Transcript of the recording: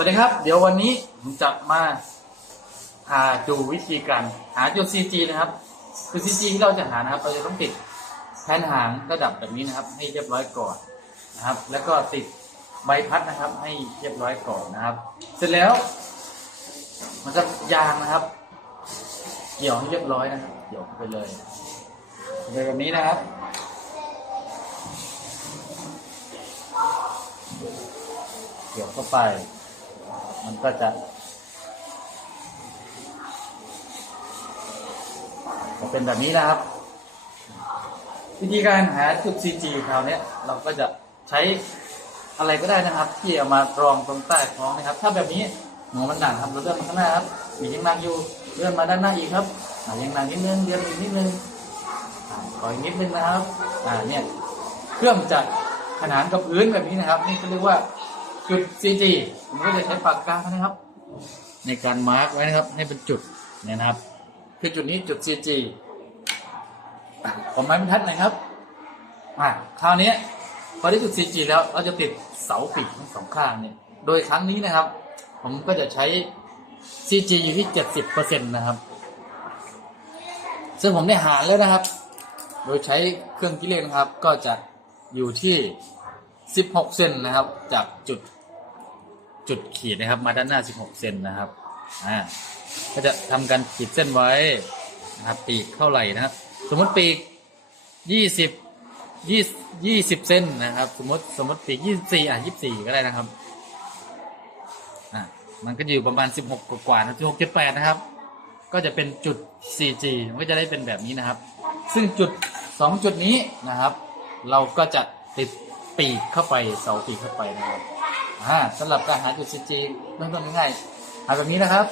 วัสดีครับ เดี๋ยววันนี้ผมจะมาหาดูวิธีการหาจุด CG นะครับคือ CG ที่เราจะหานะครับ เราจะต้องติดแผ่นหางระดับแบบนี้นะครับ ให้เรียบร้อยก่อนนะครับ แล้วก็ติดใบพัดนะครับ ให้เรียบร้อยก่อนนะครับ เสร็จแล้ว มันจะยางนะครับ เกี่ยวให้เรียบร้อยนะครับเกี่ยวไปเลยไปแบบนี้นะครับเกี่ยวเข้าไป มันก็จะจะเป็นแบบนี้นะครับ วิธีการหาจุด CG คราวเนี้ยเราก็จะใช้อะไรก็ได้นะครับ ที่เอามารองตรงใต้ท้องนะครับ ถ้าแบบนี้หัวมันหนักครับเราเลื่อนมาข้างหน้าครับมียังหนักอยู่เลื่อนมาด้านหน้าอีกครับยังหนักนิดนึงเลื่อนอีกนิดนึงขออีกนิดนึงนะครับอ่าเนี่ยเครื่องจะขนานกับพื้นแบบนี้นะครับ นี่เขาเรียกว่า จุด CG ผมก็จะใช้ปากกานะครับ ในการมาร์กไว้นะครับ ให้เป็นจุดเนี่ยนะครับ คือจุดนี้จุด CG ผมไม้บรรทัดหนะครับอะคราวนี้พอได้จุด CG แล้วเราจะติดเสาปีกทั้งสองข้างเนี่ย โดยครั้งนี้นะครับ ผมก็จะใช้ CG อยู่ที่ 70%นะครับ ซึ่งผมได้หารแล้วนะครับ โดยใช้เครื่องคิดเลขนะครับ ก็จะอยู่ที่ 16 เซนนะครับ จากจุด จุดขีดนะครับ มาด้านหน้า 16 เซนนะครับอ่าก็จะทำการขีดเส้นไว้นะครับปีกเท่าไหร่นะครับ สมมติปีก 20 20 20เซนนะครับ สมมติสมมติปีก 24 อะ 24 ก็ได้นะครับอะมันก็อยู่ประมาณ 16 กว่าๆนะ16.8 นะครับ ก็จะเป็นจุด 4G มันก็จะได้เป็นแบบนี้นะครับ ซึ่งจุด 2 จุดนี้นะครับ เราก็จะติดปีกเข้าไปเสาปีกเข้าไปนะครับ อ่าสำหรับการหาจุด 4G เริ่มต้นง่ายๆหาแบบนี้นะครับ